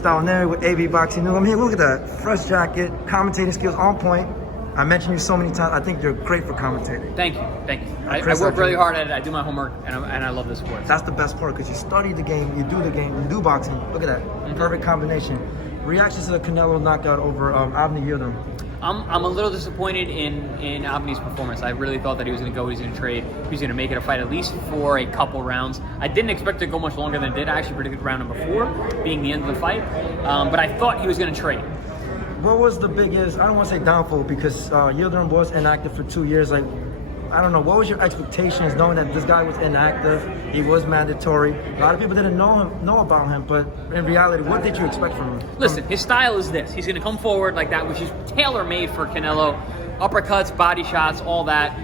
extraordinary with AV Boxing News. I mean, look at that. Fresh jacket, commentating skills on point. I mentioned you so many times. I think you're great for commentating. Thank you. I work really hard at it. I do my homework, and I love this sport. That's the best part because you study the game, you do the game, you do boxing. Look at that. Perfect combination. Reactions to the Canelo knockout over Avni Yilidrim. I'm a little disappointed in Avni's performance. I really thought that he was going to go, he was going to trade, he was going to make it a fight at least for a couple rounds. I didn't expect it to go much longer than it did. I actually predicted round number 4 being the end of the fight, but I thought he was going to trade. What was the biggest, I don't want to say downfall, because Yilidrim was inactive for 2 years. Like, I don't know, what was your expectations knowing that this guy was inactive, he was mandatory? A lot of people didn't know about him, but in reality, what did you expect from him? Listen, his style is this. He's going to come forward like that, which is tailor-made for Canelo. Uppercuts, body shots, all that.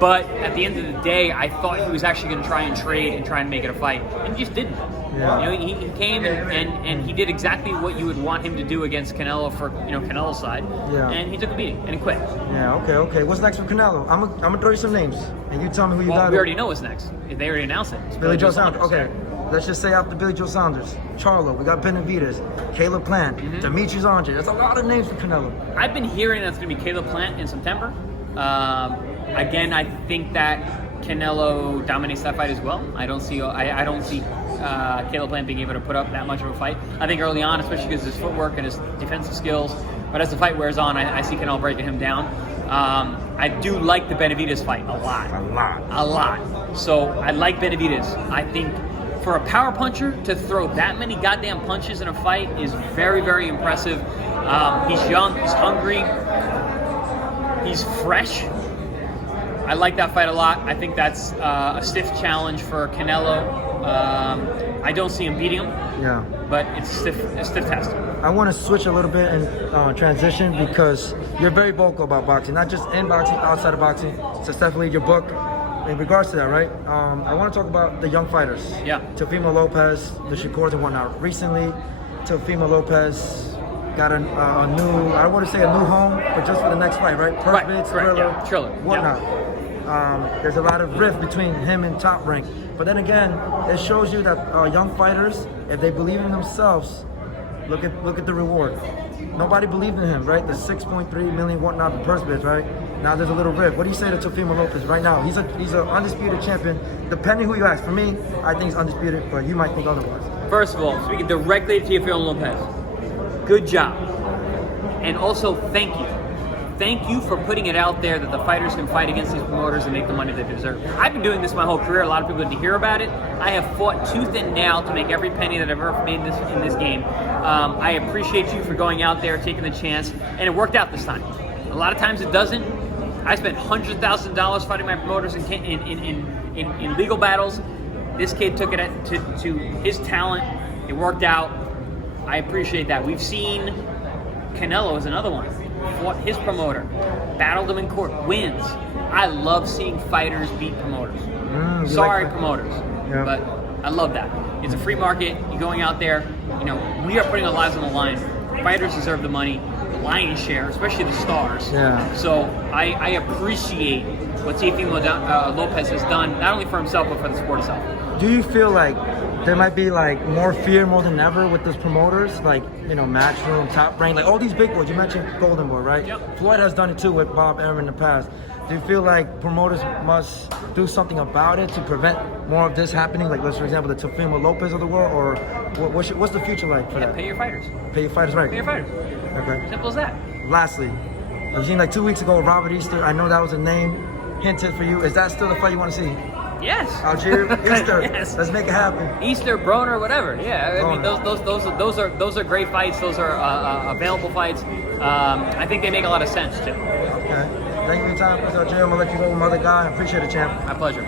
But at the end of the day, I thought he was actually going to try and trade and try and make it a fight, and he just didn't. Yeah. You know, he came and he did exactly what you would want him to do against Canelo for Canelo's side. Yeah. And he took a beating and he quit. Yeah. Okay. What's next for Canelo? I'm gonna throw you some names, and you tell me who you got. Well, we already know what's next. They already announced it. It's Billy Joe Saunders. Okay. Let's just say after Billy Joe Saunders, Charlo, we got Benavidez, Caleb Plant, Demetrius Andrade. That's a lot of names for Canelo. I've been hearing that's going to be Caleb Plant in September. Again, I think that Canelo dominates that fight as well. I don't see Caleb Plant being able to put up that much of a fight. I think early on, especially because of his footwork and his defensive skills, but as the fight wears on, I see Canelo breaking him down. I do like the Benavidez fight a lot. So I like Benavidez. I think for a power puncher to throw that many goddamn punches in a fight is very, very impressive. He's young, he's hungry, he's fresh. I like that fight a lot. I think that's a stiff challenge for Canelo. I don't see him beating him. Yeah. But it's a stiff test. I want to switch a little bit and transition because you're very vocal about boxing, not just in boxing, outside of boxing. So it's definitely your book in regards to that, right? I want to talk about the young fighters. Yeah. Teofimo Lopez, the Shakors and whatnot. Recently, Teofimo Lopez got a new, I don't want to say a new home, but just for the next fight, right? Right. Triller. Whatnot. Yeah. There's a lot of rift between him and Top Rank. But then again, it shows you that young fighters, if they believe in themselves, look at the reward. Nobody believed in him, right? The 6.3 million whatnot, the purse bids, right? Now there's a little rift. What do you say to Teofimo Lopez right now? He's an undisputed champion. Depending who you ask. For me, I think he's undisputed, but you might think otherwise. First of all, speaking directly to Teofimo Lopez, good job. And also, thank you. Thank you for putting it out there that the fighters can fight against these promoters and make the money they deserve. I've been doing this my whole career. A lot of people didn't hear about it. I have fought tooth and nail to make every penny that I've ever made in this game. I appreciate you for going out there, taking the chance, and it worked out this time. A lot of times it doesn't. I spent $100,000 fighting my promoters in legal battles. This kid took it to his talent. It worked out. I appreciate that. We've seen Canelo is another one. Fought his promoter, battled him in court, wins. I love seeing fighters beat promoters. Sorry, promoters, but I love that. It's a free market. You're going out there. We are putting our lives on the line. Fighters deserve the money, the lion's share, especially the stars. Yeah. So I appreciate what Teofimo Lopez has done, not only for himself but for the sport itself. Do you feel like there might be like more fear more than ever with those promoters, like Matchroom, Top Rank, like all these big boys? You mentioned Golden Boy, right? Yep. Floyd has done it too with Bob Arum in the past. Do you feel like promoters must do something about it to prevent more of this happening? Like, let's for example, the Teofimo Lopez of the world, or what's the future like for that? Pay your fighters. Pay your fighters, right? Pay your fighters. Okay. Simple as that. Lastly, I've seen like 2 weeks ago, Robert Easter. I know that was a name hinted for you. Is that still the fight you want to see? Yes. Algieri, Easter. Yes. Let's make it happen. Easter, Broner, whatever. Yeah, I mean those are great fights. Those are available fights. I think they make a lot of sense too. Okay. Thank you for your time, Algieri. I'm gonna let you go with my other guy. I appreciate it, champ. My pleasure.